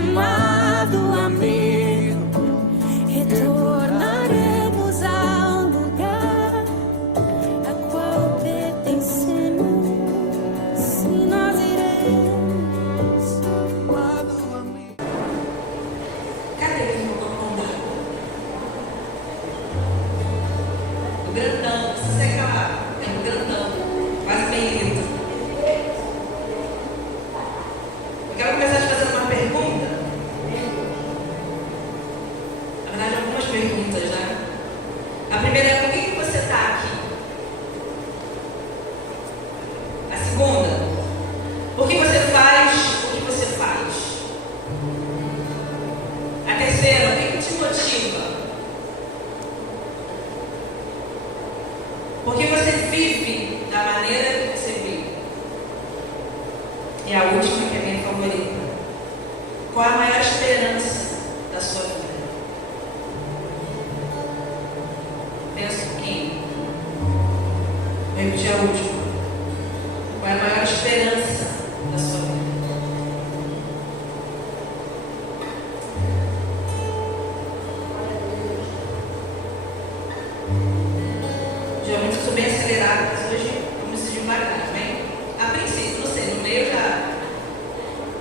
amado amigo, retornaremos ao lugar a qual pertencemos. Sim, nós iremos. Amado amigo. Cadê aquele cocô d'água? O grandão, se secar, é um grandão, quase meio litro. Eu quero começar te fazendo uma pergunta. Na verdade, algumas perguntas, né? A primeira é: por que você está aqui? A segunda: por que você faz o que você faz? A terceira: o que te motiva? Por que você vive da maneira que você vive? E a última, que é a minha favorita: qual é a maior esperança da sua vida? Pensa um pouquinho. Vou repetir a última. Qual é a maior esperança da sua vida? Geralmente eu sou bem acelerada, mas hoje vamos ir devagar, bem? A princípio, não sei, no meio já.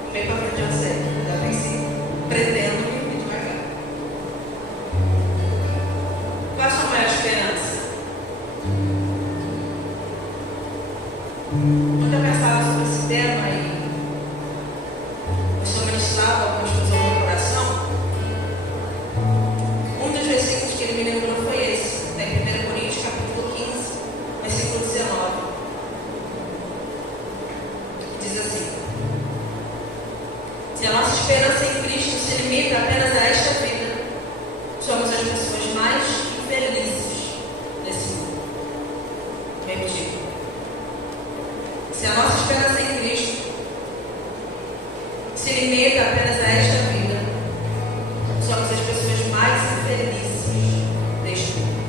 No meio para frente eu sei, a princípio. Pretendo ir devagar. Qual a sua maior esperança? Quando eu pensava sobre esse tema e o Senhor ministrava algumas coisas ao meu coração, um dos versículos que ele me lembrou foi esse, da 1 Coríntios, capítulo 15, versículo 19. Diz assim: se a nossa esperança em Cristo se limita apenas a esta vida, somos as pessoas mais infelizes desse mundo. Repetir. Se a nossa esperança em Cristo se limita apenas a esta vida, somos as pessoas mais infelizes deste mundo.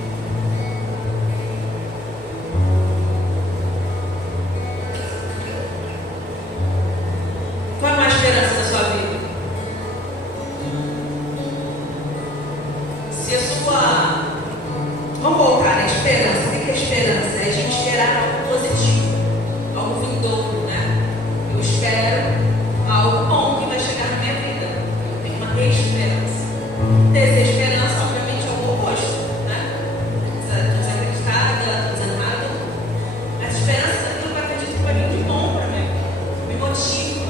Qual é a maior esperança da sua vida? Se a sua... Vamos voltar, né? Esperança. O que é esperança? É a gente esperar algo positivo, algo vindouro, né? Eu espero algo bom que vai chegar na minha vida. Eu tenho uma esperança. Desesperança, obviamente, é o oposto, né? Desacreditada, desanimada. Mas esperança é aquilo que eu acredito que vai vir de bom para mim. Me motiva,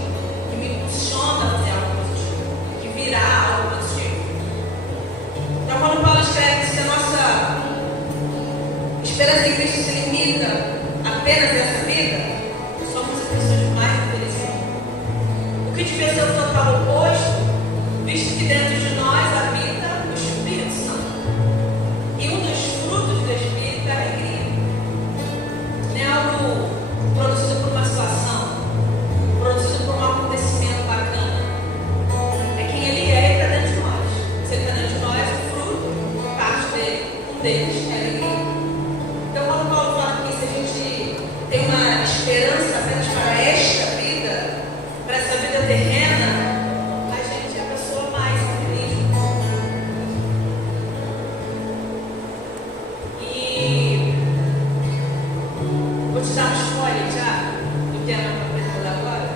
que me impulsiona a fazer algo positivo, que virá algo positivo. Então, quando Paulo escreve que a nossa esperança em Cristo se limita apenas a essa vida, somos as pessoas mais infelizes. O que devia ser o total oposto, visto que dentro de nós habita o Espírito Santo. E um dos frutos do Espírito é a alegria. Não é algo produzido por uma situação, produzido por um acontecimento bacana. É quem Ele é e está dentro de nós. Se Ele está dentro de nós, o fruto, parte dele, um deles, é a alegria. Então, quando Paulo fala que se a gente tem uma esperança apenas para esta vida, para essa vida terrena, a gente é a pessoa mais infeliz. E vou te dar um spoiler já do tema que eu vou apresentar agora,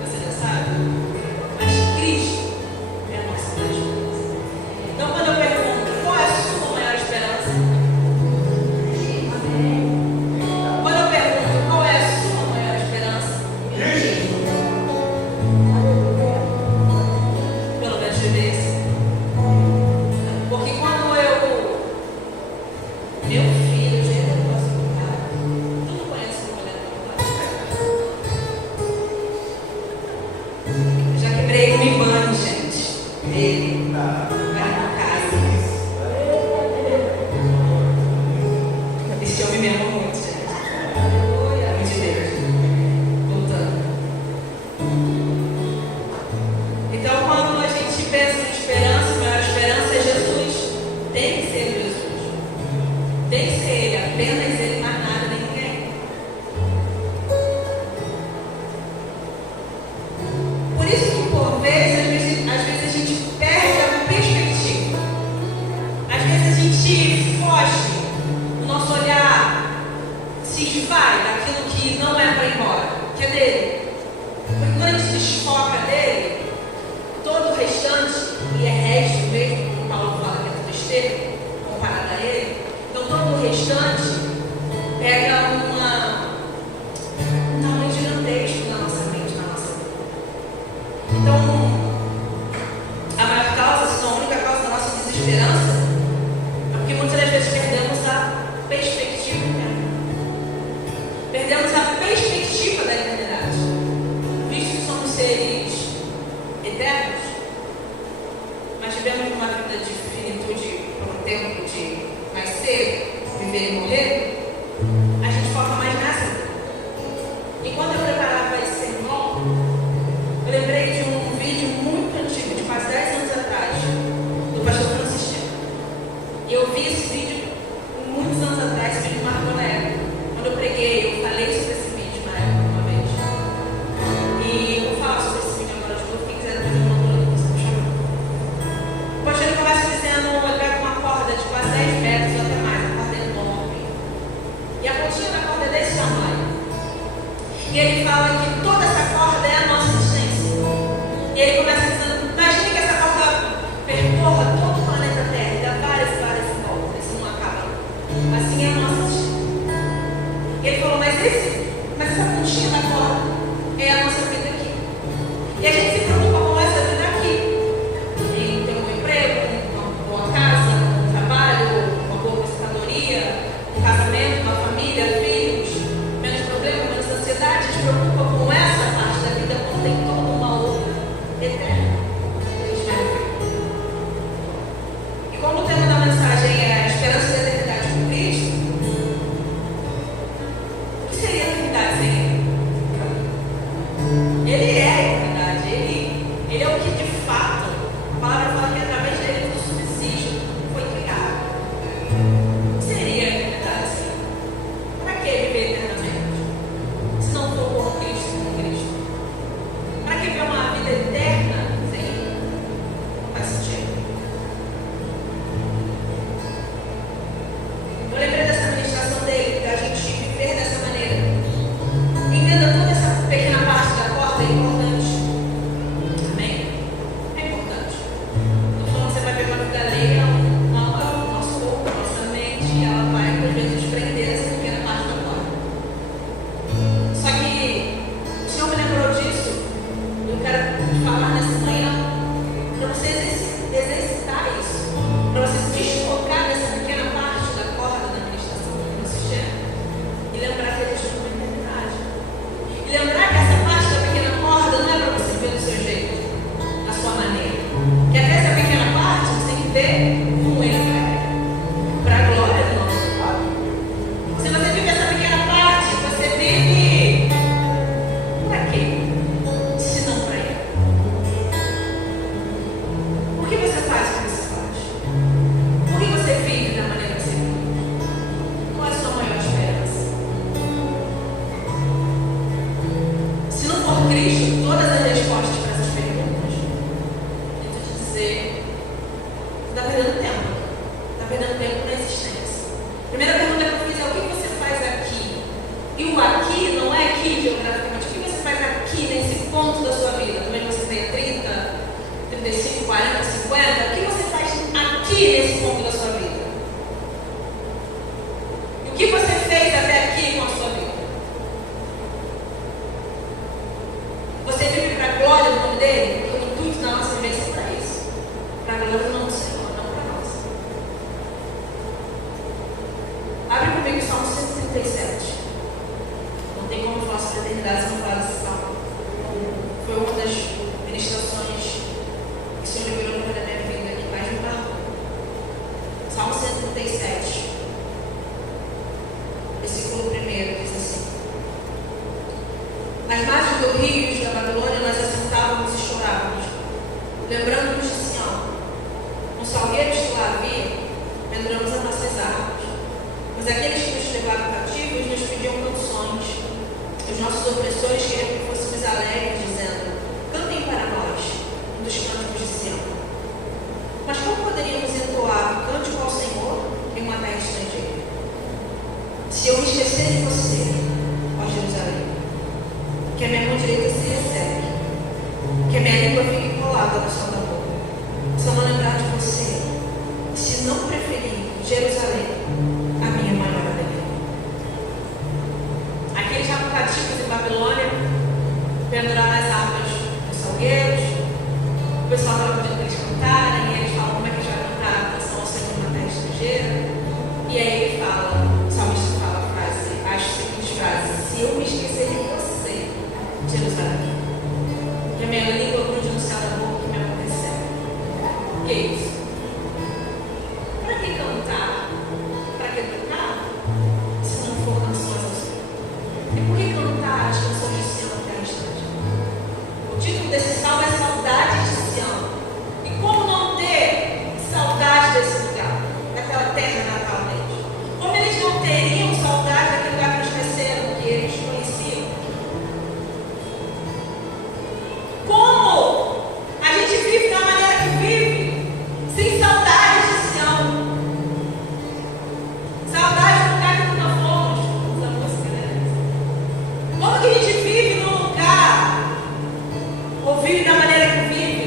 você já sabe, mas Cristo é a nossa maior esperança. Então, quando eu pergunto qual é a sua maior esperança, quando eu pergunto qual é a sua maior esperança, pelo menos viver isso. Porque quando meu filho, gente, eu posso contar. Tu não conhece o mulher do já quebrei o Ibane, gente. Ele vai na casa. Esse homem me ama muito, gente. Oi, amo de Deus. Voltando. Então, quando a gente pensa em esperança, a maior esperança é Jesus. Tem que ser Jesus. Tem que ser Ele, apenas Ele, mais nada, nem ninguém. Por isso que, por vezes, Então, a maior causa, se não a única causa da nossa desesperança, é porque muitas das vezes perdemos a perspectiva do tempo. Perdemos a perspectiva da eternidade. Visto que somos seres eternos, mas vivemos uma vida de finitude por um tempo de nascer, viver e morrer, a gente foca mais nessa vida. E quando eu preparava esse sermão, eu lembrei de um vídeo muito antigo, de quase 10 anos atrás, do pastor Francisco. E eu vi esse vídeo muitos anos atrás, esse vídeo marcou na época. Quando eu preguei, eu falei sobre esse vídeo na época uma vez. E eu vou falar sobre esse vídeo agora de novo, quem quiser fazer uma coisa, você me chama. O pastor ele começa dizendo, ele pega uma corda de quase 10 metros ou até mais, a corda é enorme. E a pontinha da corda é desse tamanho. E ele fala que toda essa corda é a nossa existência. E ele começa dizendo, imagine que essa corda percorra todo o planeta Terra, e dá várias e várias voltas, isso não acaba. Assim é a nossa existência. E ele falou, mas essa pontinha da corda é a nossa vida aqui. E a gente se preocupa com essa vida aqui. Em ter um emprego, uma boa casa, um trabalho, uma boa aposentadoria, um casamento, uma família, filhos, menos problema, menos ansiedade. A gente se preocupa com essa parte da vida quando tem toda uma outra eterna. A gente vai ver. E como o tema da mensagem é a esperança da eternidade com Cristo, o que seria a eternidade sem Ele? Ele é a eternidade, Ele é o que de fato, a palavra fala que através dele o subsídio foi criado. O que seria a eternidade sem Ele? Para que viver eternamente? Se não for por Cristo e com Cristo? Para que viver uma vida eterna sem Ele? Não faz sentido. Eu lembrei dessa ministração dele, da gente viver dessa maneira. Entenda toda essa pequena parte da corda é importante. Amém? É importante. Não falando que você vai pegar uma vida alheia, o nosso corpo, a nossa mente, e ela vai, às vezes, desprender essa pequena parte da corda. Só que o Senhor me lembrou disso. Eu quero te falar nessa manhã para você exercitar isso. Para você se desfocar dessa pequena parte da corda da ministração que você chega e lembrar que existe uma eternidade. E lembrar que essa parte da pequena corda não é para você ver do seu jeito, da sua maneira. Que até essa pequena parte você tem que ver como Ele é, para a glória do nosso Pai. Se você vive essa pequena parte, você vive para quê? Se não para Ele. Por que você faz o que você faz? Por que você vive da maneira que você vive? Qual é a sua maior esperança? Se não for Cristo, todas as respostas para essas perguntas, eu vou te dizer, você está perdendo tempo. Está perdendo tempo na existência. Primeira pergunta que eu fiz é o que você faz aqui? E o aqui não é aqui geograficamente. O que você faz aqui nesse ponto da sua vida? Talvez você tenha 30, 35, 40, 50. O que você faz aqui nesse ponto da sua vida? E o que você fez até aqui com a sua vida? Você vive para a glória do nome dele? Porque o intuito da nossa vivência é para isso. Para a glória do nome do Senhor, não para nós. Abre comigo o Salmo 137. Não tem como falar sobre a eternidade se não falar desse salmo. Foi uma das ministrações que o Senhor liberou para a minha vida que mais me marcou. Salmo 137, versículo 1 diz assim: Nas margens do rio da Babilônia nós assentávamos e chorávamos, lembrando-nos de Sião. Com salgueiros que lá havia, penduramos as nossas armas. Mas aqueles que nos levaram cativos nos pediam canções. Os nossos opressores queriam que fôssemos alegres, dizendo: Cantem para nós um dos cânticos de Sião. Mas como poderíamos entoar cântico ao Senhor em uma terra estrangeira? Se eu me esquecer de você, ó Jerusalém, que a minha mão direita se resseque, que a minha língua fique colada na sua boca, se eu não lembrar de você, se não preferir Jerusalém, a minha maior alegria. Aqueles estavam cativos em Babilônia, penduraram as armas dos salgueiros, pessoal estava pedindo para eles cantarem, e eles falam como é que a gente vai cantar a canção ao Senhor na terra estrangeira. E aí ele fala, o salmista fala a frase, acho a seguinte frase: se eu me esquecer de você, Jerusalém, que a minha língua grude no céu da boca, que me aborrecer. O que é isso? Para que cantar? Para que cantar? Se não for canções ao Senhor. E por que cantar as canções do Senhor na terra estrangeira? O título desse salmo é Saudade de Sião. E como não ter saudade desse lugar, daquela terra natal deles? Como eles não teriam saudade daquele lugar que eles cresceram, que eles conheciam? Como a gente vive da maneira que vive, sem saudade de Sião? Saudade do lugar que nunca fomos, usa a música, né? Como que a gente vive num lugar, ou vive da maneira que vive,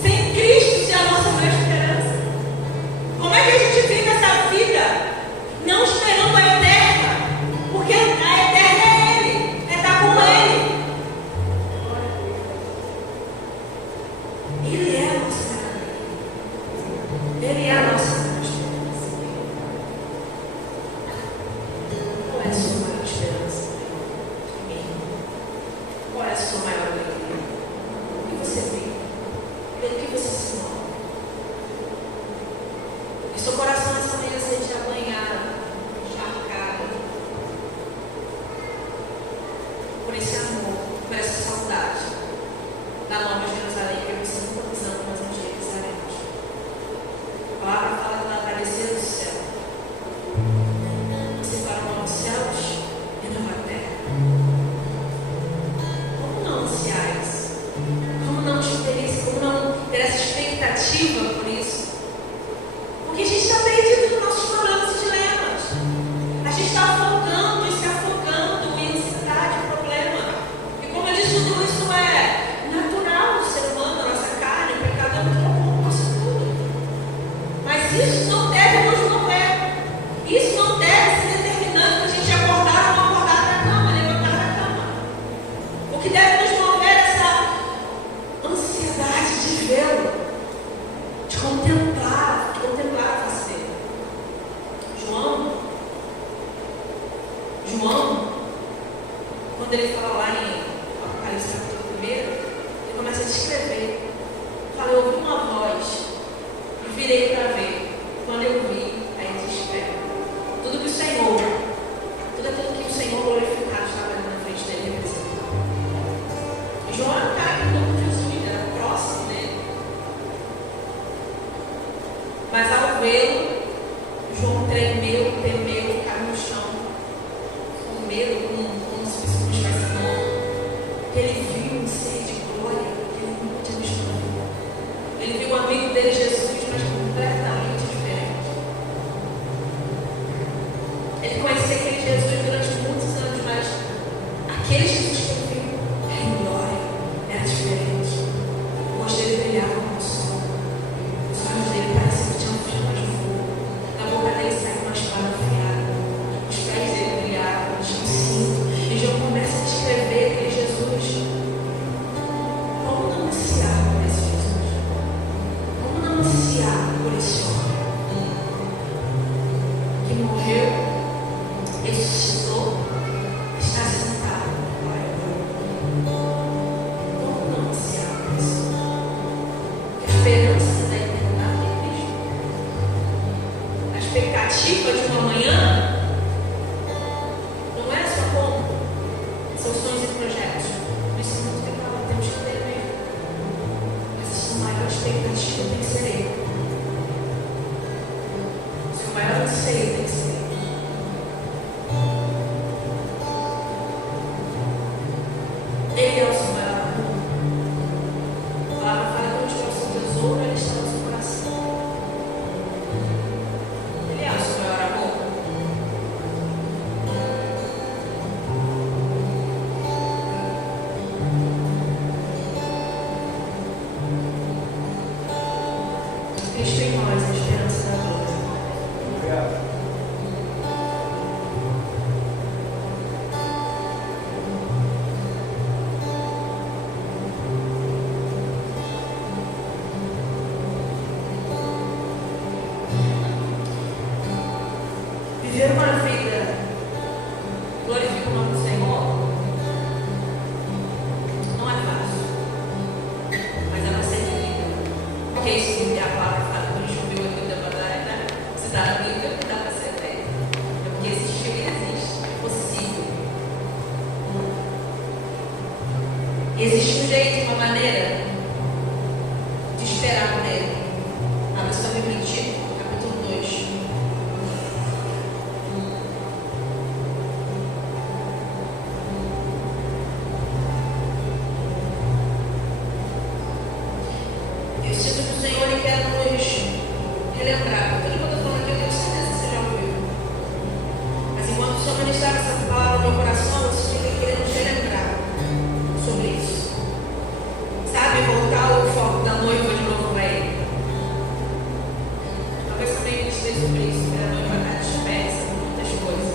sem Cristo ser a nossa maior esperança? Como é que a gente vive essa vida não esperando a eterna? Porque a eterna é Ele, é estar com Ele. Ele é a nossa maravilha. Ele é a nossa maior esperança. Qual é a sua maior esperança? Qual é a sua maior alegria? O que você vê? Pelo que você se move? Que seu coração nessa manhã seja banhado, encharcado por esse amor, por essa saudade da Nova Jerusalém que você nunca pisando, mas um dia pisaremos. A palavra fala que ela vai descer do céu. Você para novos céus e nova terra. Como não ansiar isso? Como não ter isso? Como não ter essa expectativa por isso? Porque a gente está perdido nos nossos problemas e dilemas. A gente está afogando e se afogando em ansiedade, problema. E como eu disse, tudo isso é natural do ser humano, da nossa carne, o pecado é muito comum, nosso tudo. Mas isso não deve nos mover. Isso não deve ser determinante para a gente acordar ou não acordar da cama, levantar da cama. O que deve nos mover é essa ansiedade de vê-lo, de contemplar a face dele. João, quando ele fala lá em Apocalipse capítulo 1, ele começa a descrever. Fala, eu ouvi uma voz e virei para ver. Quando eu vi, aí eu desespero. Tudo que o Senhor, tudo aquilo que o Senhor glorificado estava ali na frente dele representando. E João era um cara que não podia Jesus, era próximo dele. Mas ao vê-lo, João tremeu, temeu, caiu no chão, com medo, como se fosse um esquecimento. Ele viu um ser de glória que ele nunca tinha visto na vida. Ele viu o amigo dele, Jesus, mas completamente diferente. Ele conhecia aquele Jesus durante muitos anos, mas aquele Jesus que ele viu era em glória, era diferente. O rosto dele brilhava como o sol. Os olhos dele pareciam que tinham chamas de fogo. Da boca dele saiu uma espada afiada. Os pés dele brilhavam, tinha um cinto. E João começa a descrever aquele Jesus. Como não ansiar por esse Jesus? Como não ansiar por esse homem que morreu, ressuscitou, está sentado no Pai? Como não ansiar por isso? A esperança da eternidade é Cristo. A expectativa de uma manhã não é só como, são sonhos e projetos. Isso é muito legal, temos que ter mesmo. Mas a maior expectativa tem que ser Ele. O seu maior anseio tem que ser Ele. Ele é o seu maior amor. A palavra fala que onde está o seu tesouro, Ele está no seu coração. Ele é o seu maior amor. Cristo em nós, a esperança da glória. Obrigado. Porque isso que a palavra fala, quando a gente ouviu aqui o tempo atrás, né? Se está na Bíblia, dá para ser feito. É porque existiu e existe. É possível. Existe um jeito, uma maneira de esperar por ele. Abra sua Bíblia em Tito, capítulo 2. Eu sinto que o Senhor ele quer nos relembrar. Tudo que eu estou falando aqui, eu tenho certeza que você já ouviu. Mas enquanto o Senhor ministrava essa palavra no meu coração, eu sinto que ele quer nos relembrar sobre isso. Sabe, voltar o foco da noiva de novo para ele. Talvez também ministrei sobre isso, que a noiva está dispersa com muitas coisas.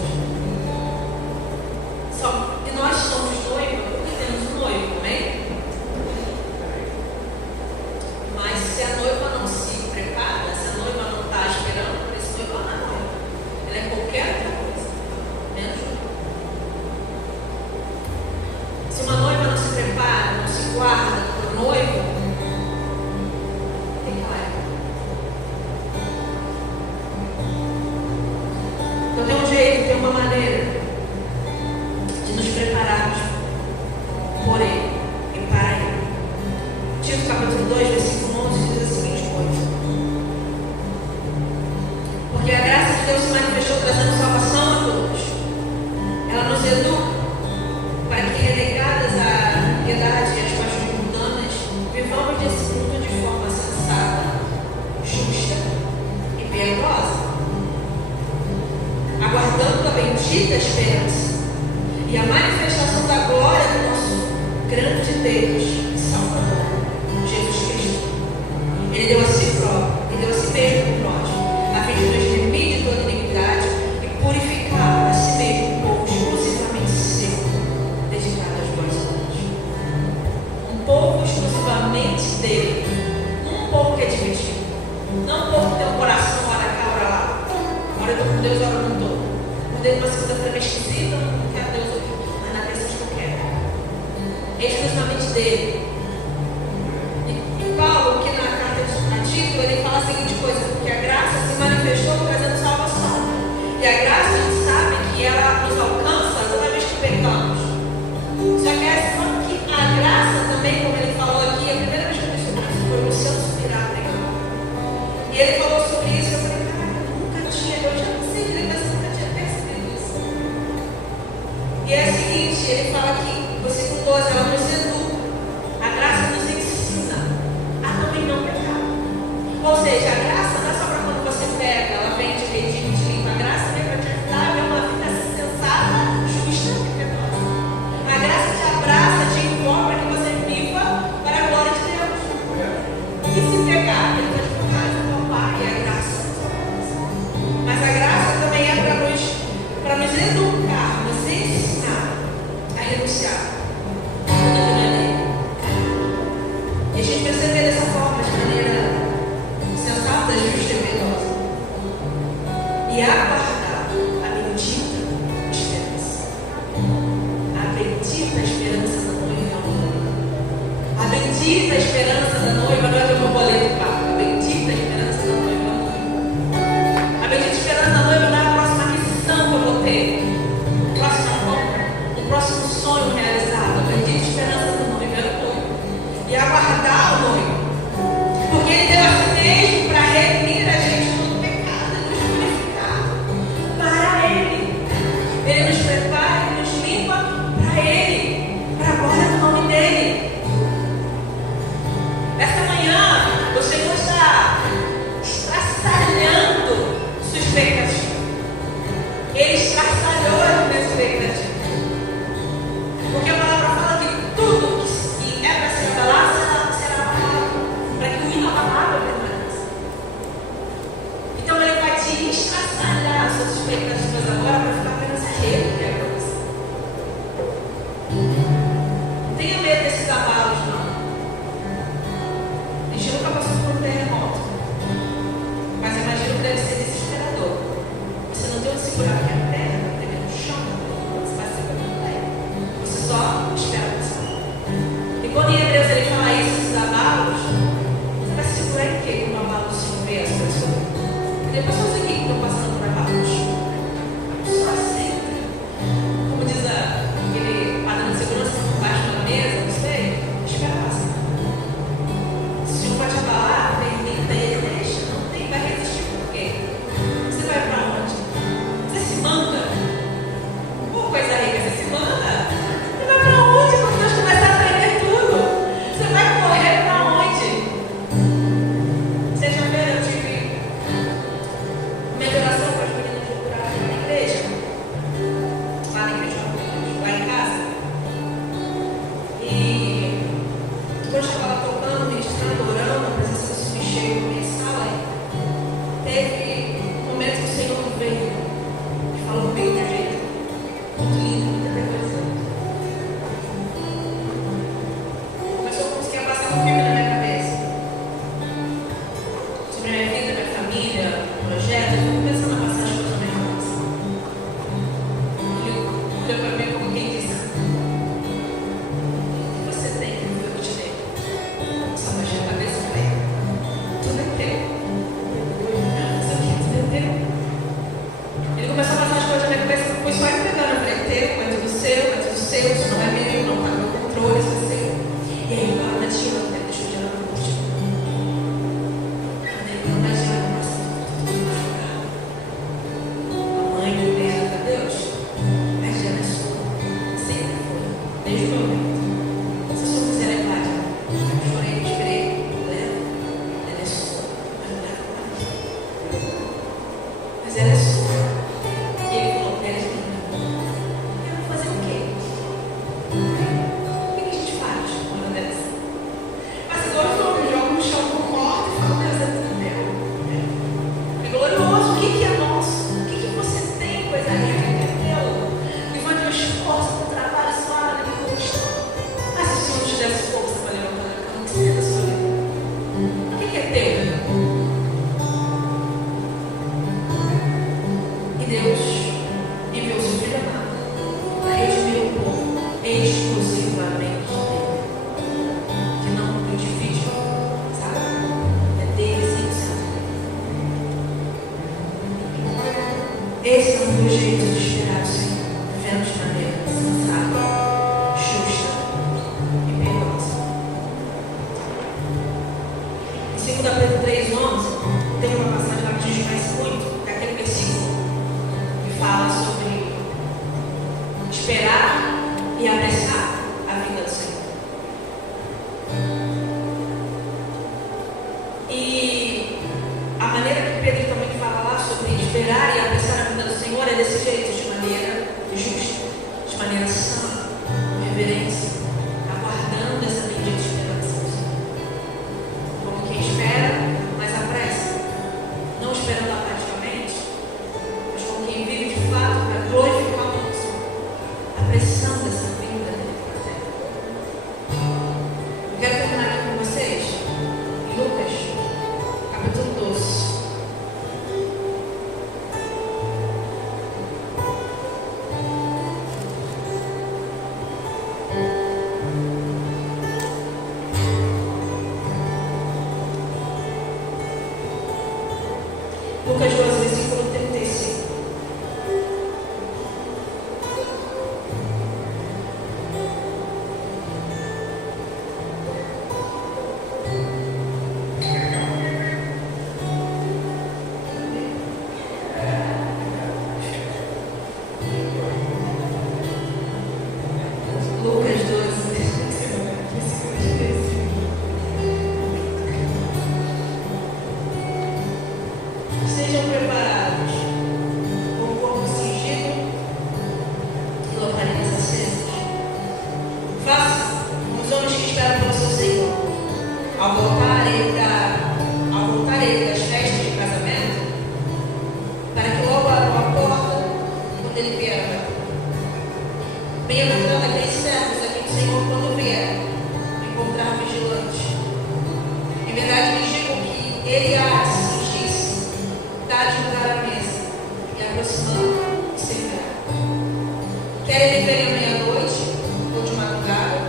E nós somos noiva porque temos um noivo, amém? Mas se a noiva não se prepara, se a noiva não está esperando por esse noivo, não é noiva. Ela é qualquer outra coisa, menos noiva. Se uma noiva não se prepara, não se guarda para o noivo, tem que ela. Então tem um jeito, tem uma maneira de nos prepararmos por ele e para ele. Tito capítulo 2, versículo 11 diz a seguinte coisa: porque a graça de Deus se manifestou trazendo salvação a todos. Ela nos educa para que, renegadas a piedade e as paixões mundanas, vivamos desse mundo de forma sensata, justa e piedosa, aguardando a bendita esperança e a manifestação da glória do nosso grande Deus e Salvador, Jesus Cristo. Ele deu a si próprio, ele deu a si mesmo por nós, a fim de nos remir de toda iniquidade e purificar a si mesmo um povo exclusivamente seu, dedicado às boas obras. Um povo exclusivamente dele, não um povo que é dividido, não um povo que tem um coração ora cá, ora lá, ora eu estou com Deus, ora eu não estou. Mudei uma segunda-feira esquisita, não quero Deus aqui, mas na terça que eu quero. É exclusivamente dele. E Paulo, que na carta a Tito, ele fala a seguinte coisa: porque a graça se manifestou trazendo salvação. E a graça, a gente sabe que ela nos alcança toda vez que pecamos. Só que a graça também, como ele falou aqui, a primeira vez que eu vi sobre isso foi o Luciano Subirá pregando. E ele falou sobre isso, eu falei, caraca, eu nunca tinha, eu já não sei direito, mas eu nunca tinha percebido isso. E é o seguinte, ele fala aqui, versículo 12, ela nos educa. A graça nos ensina a também não pecar. Ou seja, a graça não é só para quando você pega, ela vem te redime, te limpa. A graça vem para te ajudar a ver uma vida sensata, justa e piedosa. A graça te abraça, te envolve para que você viva para a glória de Deus. E se pegar, ele vai te colocar de poupar, e a graça. Mas a graça também é para nos educar, nos ensinar a renunciar. E a gente precisa ver dessa forma, de maneira sensata, justa e piedosa. E aguardar a bendita esperança. A bendita esperança da noiva. A bendita esperança da noiva não é do meu boleto pago. A bendita esperança da noiva. A bendita esperança da noiva não é a próxima aquisição que eu vou ter. A próxima compra. O próximo sonho realizado. A bendita esperança da noiva é o noivo. E aguardar o noivo. Porque ele deu a si mesmo para remir a gente do pecado e nos purificar para ele. Ele nos prepara e nos limpa para ele, para a glória do nome dele. Essa manhã o Senhor está estraçalhando sua expectativa. Ele estraçalhou a minha expectativa. Porque a palavra fala que tudo que é para ser abalado será abalado, para que o inabalável permaneça. Então ele vai te estraçalhar suas expectativas agora para ficar apenas aquele que é para você. Não tenha medo desses abalos, não. A gente nunca passou por um terremoto, mas imagino que deve ser desesperador. Você não tem onde segurar aqui a terra, não tem no chão, você vai segurar a terra. Você só espera passar. E quando em Hebreus ele fala isso, esses abalos, você vai segurar em Em 2 Pedro 3,11, tem uma passagem lá que a gente conhece muito, que é aquele versículo que fala sobre esperar e apressar a vinda do Senhor. E a maneira que Pedro também fala lá sobre esperar e apressar a vinda do Senhor é desse jeito, de maneira justa, de maneira sã, com reverência, aguardando essa bendita esperança do Senhor. Como quem espera, mas apressa, não esperando apaticamente, mas como quem vive de fato para glorificar o nome do Senhor, apressando essa vinda dele para a terra. Eu quero terminar aqui com vocês em Lucas, capítulo 12. Lucas 12, versículo 35. Lucas 12, versículo 35. Estejam preparados com o corpo cingido e lamparinas acesas. Façam como os homens que esperam pelo seu Senhor. Ao voltar ele das festas de casamento, para que logo abram a porta quando ele vier a bater. Bem-aventurado aqueles servos a quem o Senhor, quando vier, encontrar vigilantes. Em verdade lhes digo que ele há de se cingir-se, dar de lugar à mesa, e aproximando, servirá. Quer ele venha à meia-noite ou de madrugada,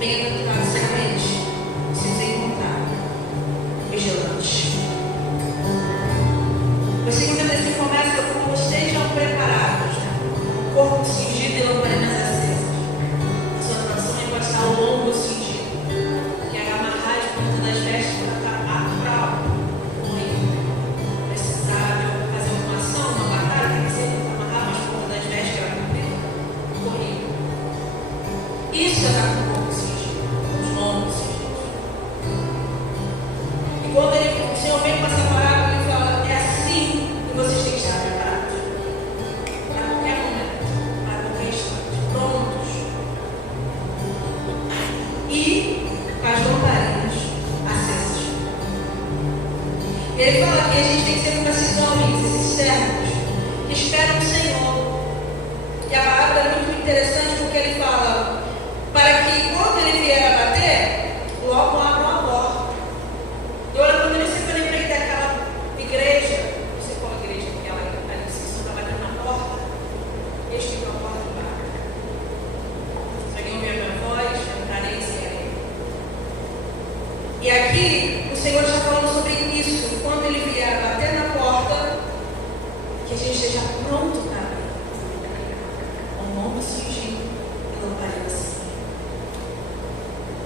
bem-aventurado será eles, se os encontrar vigilantes. O versículo 35 começa com estejam preparados, né? Com o corpo cingido e lamparinas acesas. A sua tradução é passar o longo cingido, que é amarrar de ponta das vestes para precisar fazer uma ação, uma batalha, tem que ser amarrar as pontas das vestes, que era correr. Isso é estar com o corpo cingido, com os lombos cingidos. E quando o Senhor vem com essa parábola, ele fala, é assim que vocês têm que estar preparados. Para qualquer momento, para qualquer instante, prontos. E com as lamparinas acesas. Ele fala que a gente tem que ser como esses homens, esses servos, que esperam o Senhor. E a palavra é muito interessante porque ele fala para que quando ele vier a bater, logo abram a porta. E olha, quando ele sempre lembrei daquela igreja, não sei qual igreja, porque ela ali se está batendo na porta, eles ficam a porta do bar. Se alguém ouvir a minha voz, entrarei e sairei. E aqui o Senhor está falando sobre isso. Quando ele vier a bater na porta, que a gente esteja pronto para abrir. Com o nome cingido e lamparina acesa.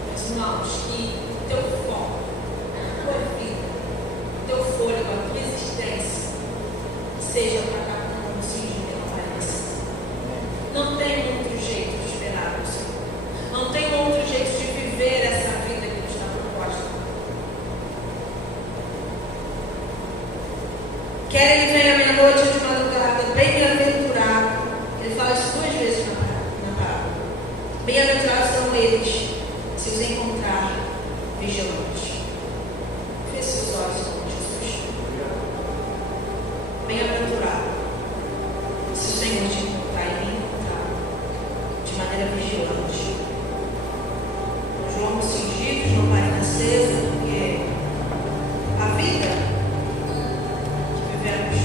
Meus irmãos, que o teu foco, a tua vida, o teu fôlego, a tua existência seja para estar com o nome cingido e lamparina acesa. Não tem outro jeito de esperar o Senhor. Não tem outro jeito de viver essa vida que nos está proposta. Quer ele venha à meia-noite ou de madrugada, bem-aventurado. Ele fala isso 2 vezes na parábola. Bem-aventurados são eles, se os encontrar vigilantes. Feche seus olhos, Senhor Jesus. Bem-aventurado, se o Senhor te encontrar e me encontrar de maneira vigilante. Com os lombos cingidos, lamparina acesa, porque a vida que vivemos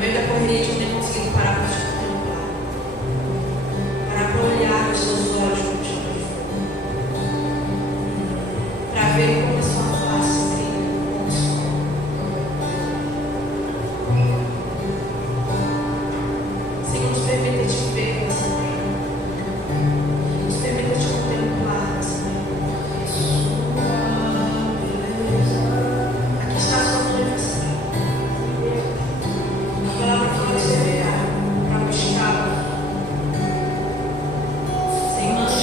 meio da correria, eu não tenho conseguido parar para te contemplar. Parar para olhar nos seus olhos como chama de fogo. Para ver como a sua face brilha como o sol. Senhor, nos permita te ver nessa manhã. Nos permita te contemplar nessa manhã. Aqui está a sua noiva. A palavra que você verá para buscá-la sem mancha.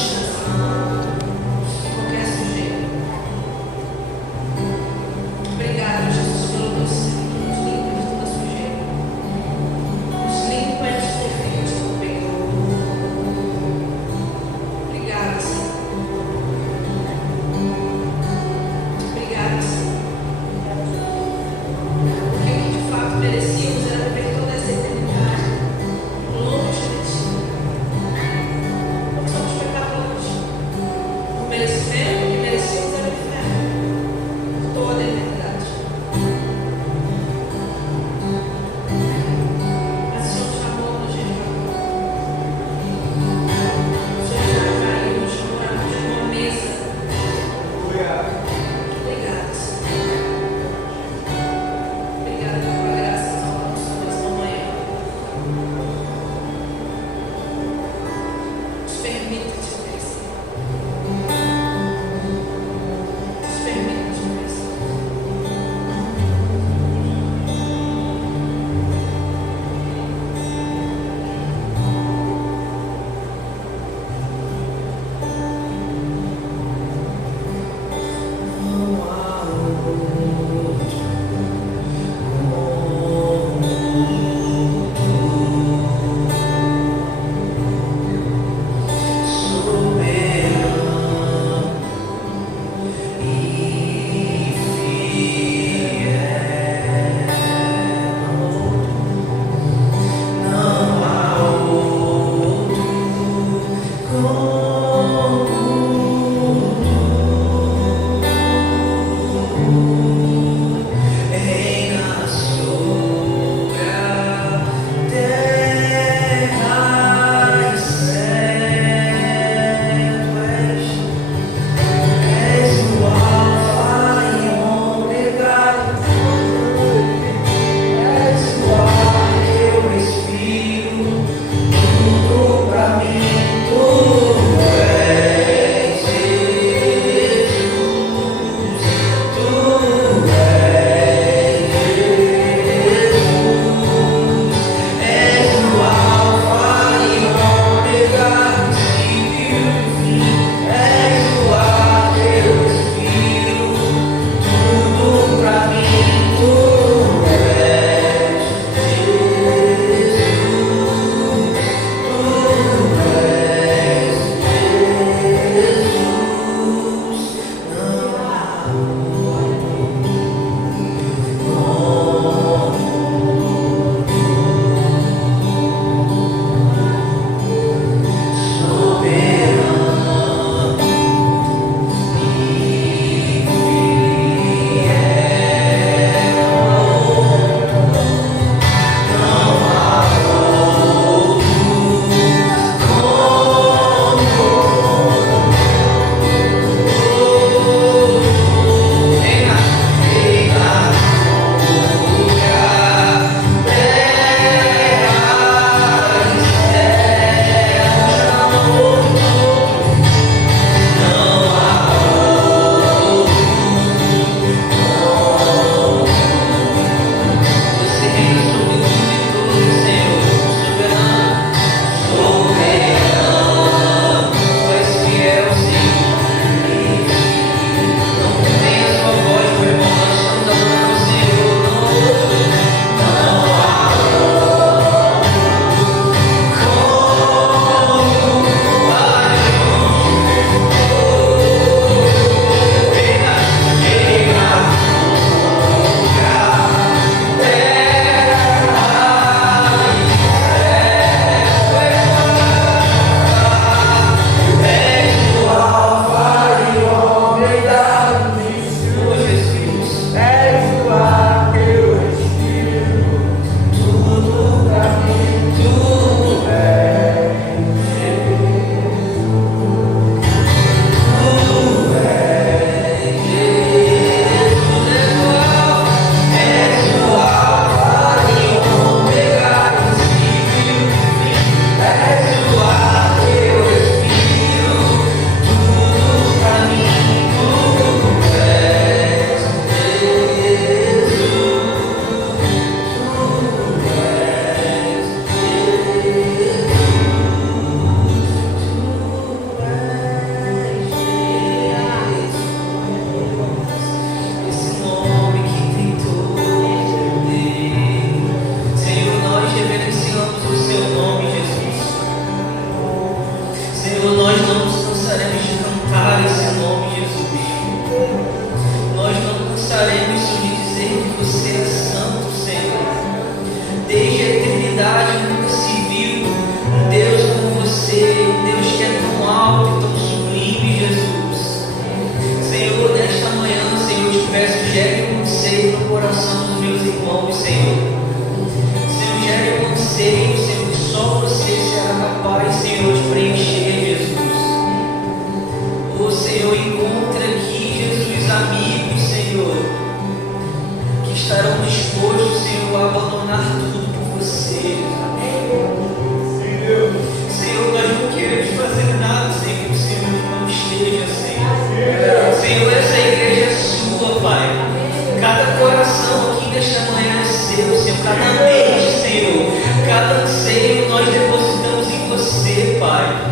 cada anseio nós depositamos em você, Pai.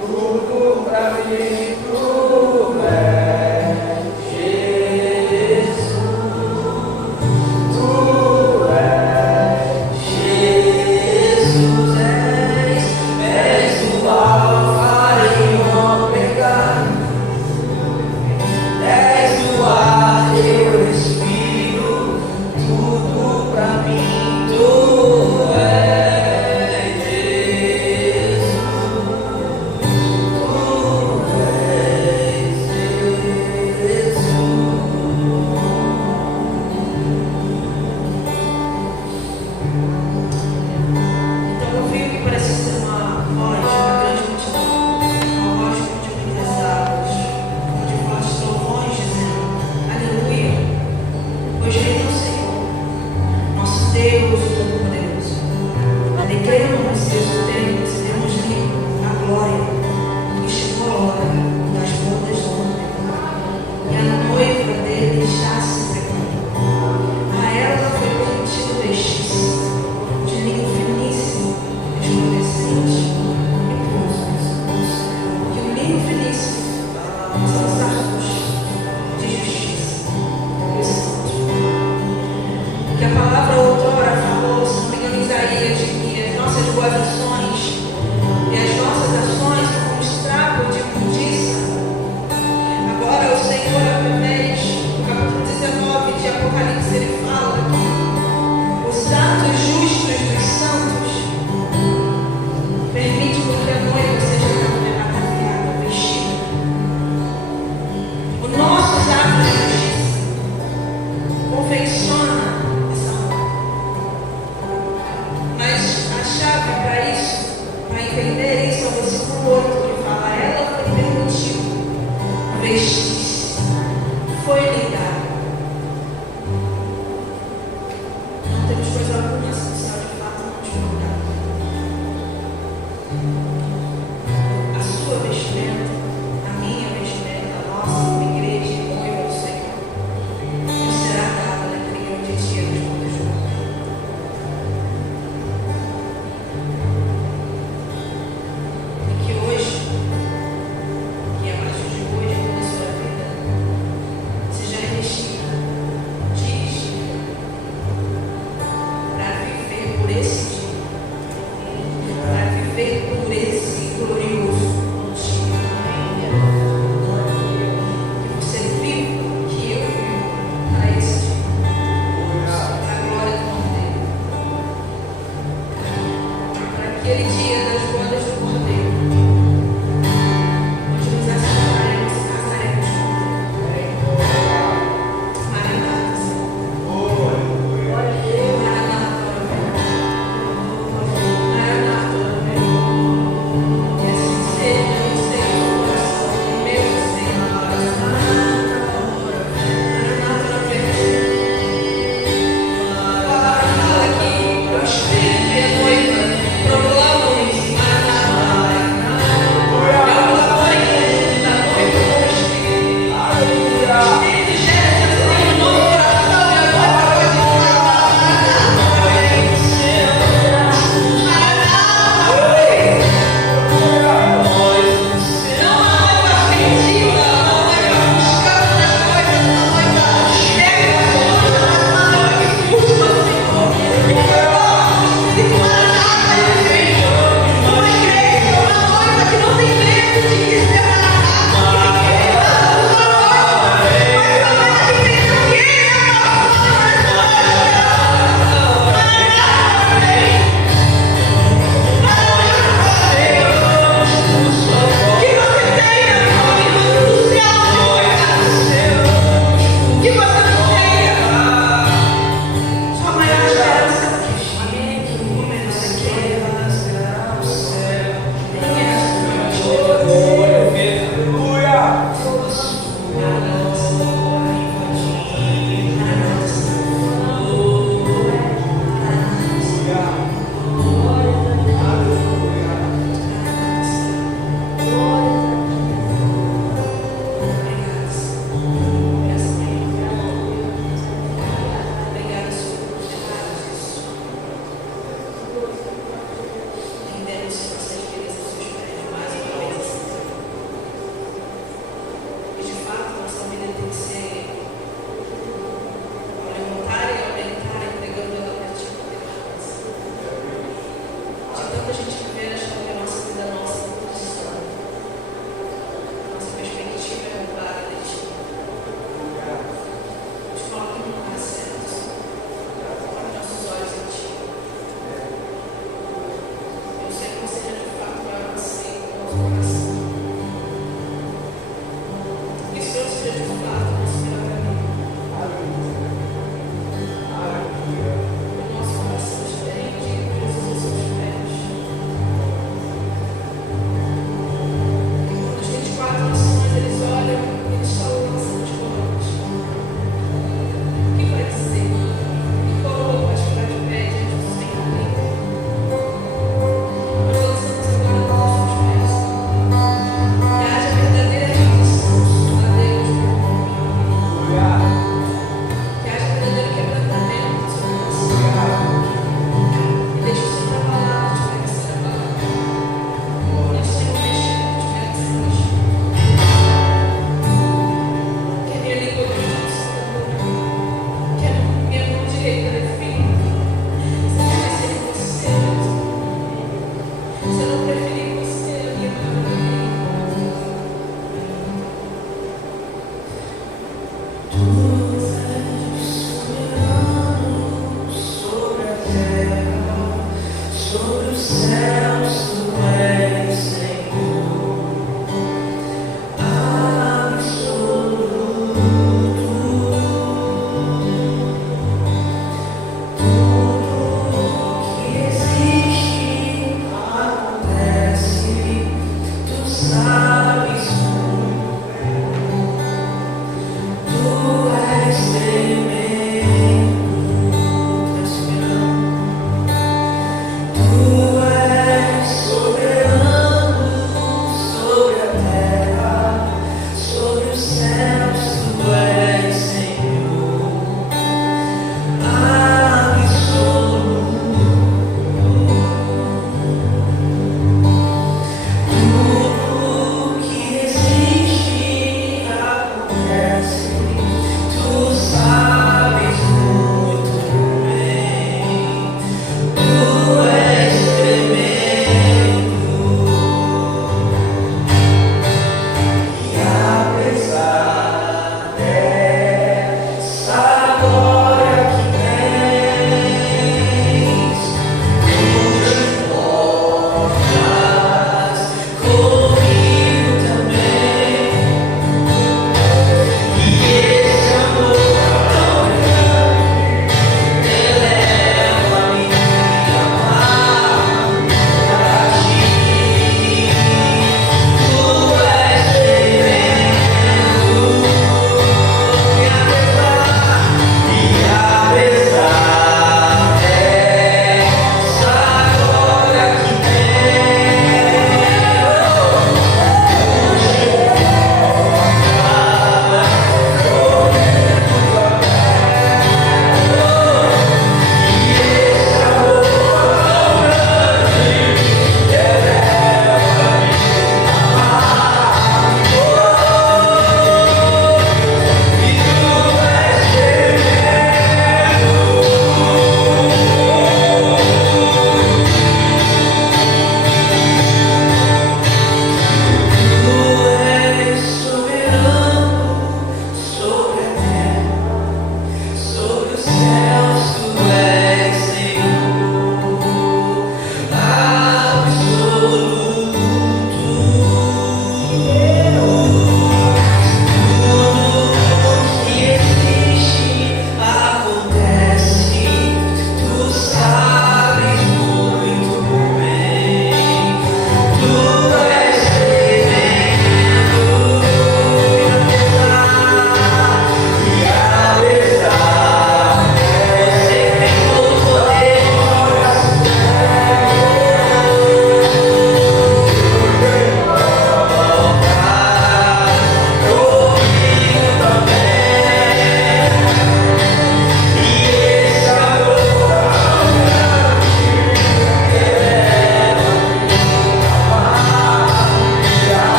Tudo pra mim, tu és Jesus.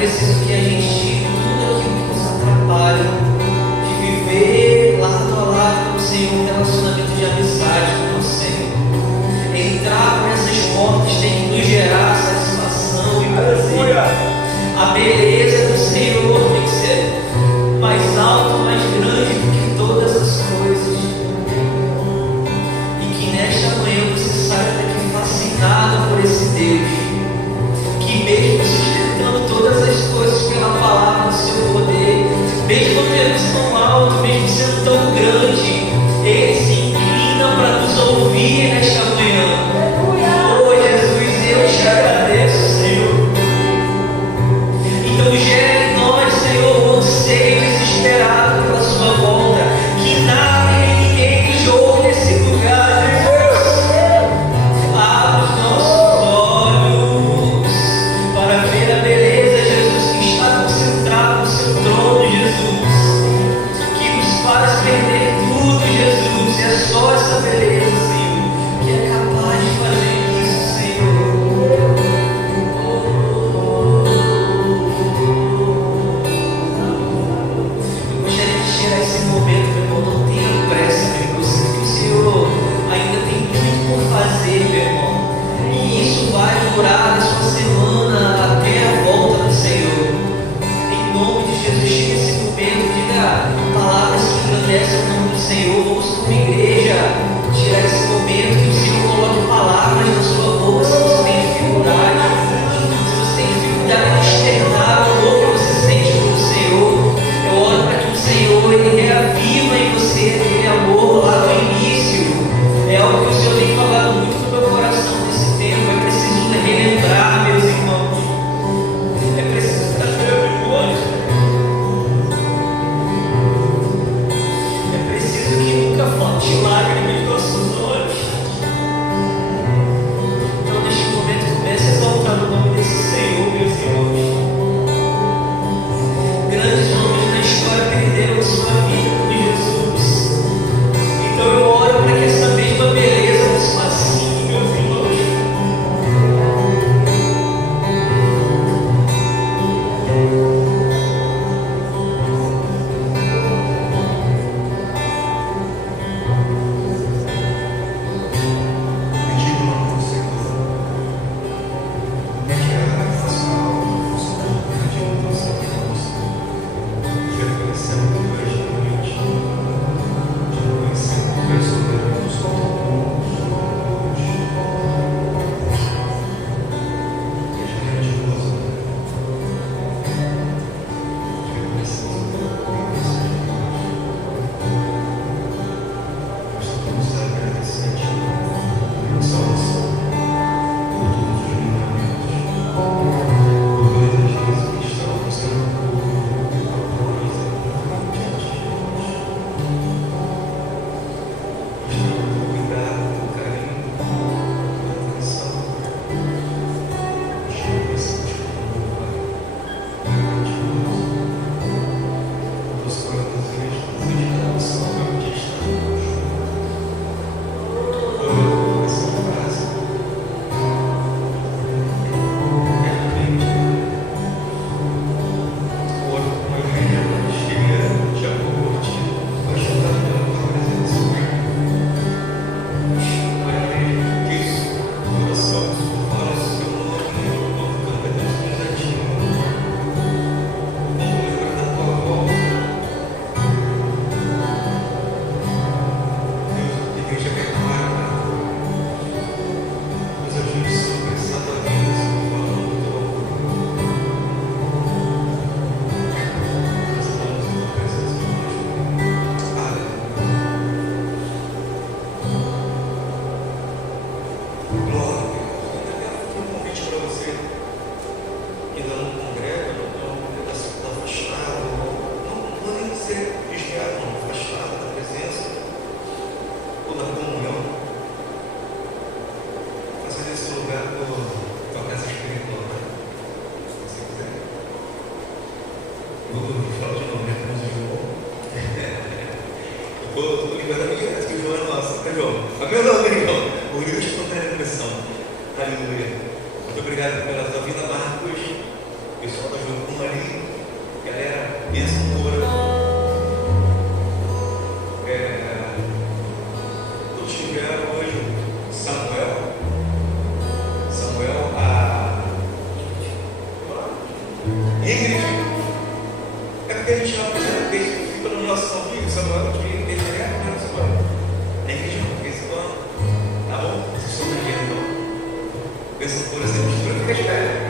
preciso que a gente tire tudo aquilo que nos atrapalha de viver lado a lado com o Senhor, um relacionamento de amizade com o Senhor. Entrar por essas portas tem que nos gerar satisfação e prazer. A beleza do Senhor tem que ser mais alta, mais grande do que todas as coisas. E que nesta manhã você saia daqui fascinado por esse Deus, que mesmo sustentando todas as coisas pela palavra do seu poder, mesmo tendo tão alto, mesmo sendo tão grande, Ele se inclina para nos ouvir nesta manhã. Oh Jesus, eu te agradeço, Senhor. Então gere em nós, Senhor, um anseio desesperado pela sua volta, que nada e ninguém nos ouve nesse lugar, Deus. Abre os nossos olhos para ver a beleza, Jesus, que está concentrado no seu trono, Jesus, que nos faz perder tudo, Jesus. E é só essa beleza, Senhor, que é capaz de fazer isso, Senhor. Eu gostaria de tirar esse momento, meu irmão. Não tenha pressa, meu irmão. Eu sinto que o Senhor ainda tem muito por fazer, meu irmão. E isso vai durar na sua semana até a volta do Senhor. Em nome de Jesus, chega esse momento, diga palavras que engrandecem o nome do Senhor. Vamos como igreja tirar esse momento, que o Senhor coloque palavras na sua boca. Se você tem dificuldade, se você tem dificuldade de externar o amor que você sente pelo Senhor, eu oro para que o Senhor Ele reaviva em você aquele amor lá no início. É algo que o Senhor tem falado muito no meu coração nesse tempo. É preciso relembrar, meus irmãos. É preciso trazer a memória. É preciso que nunca falte lágrimas nos nossos olhos. Então, neste momento, comece a exaltar o nome desse Senhor, meus irmãos. Grandes homens na história perderam a sua vida por Jesus. Então eu oro para que essa mesma beleza nos fascine, meus irmãos. Bendigo o nome do Senhor. Como é que a nossa alma, nosso corpo, bendigo o Senhor. Te reconhecemos que tu és realmente. Te reconhecemos que tu és soberano, nos controlas. Tu és grandioso. Te reconhecemos que tu és nós estamos agradecidos pela salvação, por todos os livramentos, por todas as vezes que estamos sendo diante de nós. Estamos com cuidado, com carinho, com atenção. Te reconhecemos como grandioso. Os quantos desejamos realmente estarmos juntos. Essa frase realmente o Evangelho chega de acordo contigo, ajudado pela tua presença. Que isso, coração, fala o seu nome, o novo campeonato estudantil. Vamos lembrar da tua volta. Deus, igreja bem-amada, nos ajude sobre essa tua vida, Senhor, falando do teu amor. Nós estamos em tua presença hoje. Aleluia. Glória a Deus. Eu quero fazer um convite para você que ainda não congrega, não está afastado, não nem ser desviado, não, afastado da presença ou da comunhão. Fazer desse lugar tua casa espiritual, né? Se você quiser. Vou falar de novo, né? Eu estou liberando direto que o João é nosso, tá, João? Amém, não, João? O Rio está tendo impressão. Aleluia. Muito obrigado pela tua vida, Marcos. Pessoal da João uma ali, que ela era executora. Todos tiveram hoje Samuel, a Ingrid. É porque a gente já fica no nosso convívio, Samuel, que ele é a Samuel. A Ingrid não, de vez em quando, tá bom? Vocês estão entendendo, então? Executora, essa mistura fica de velho.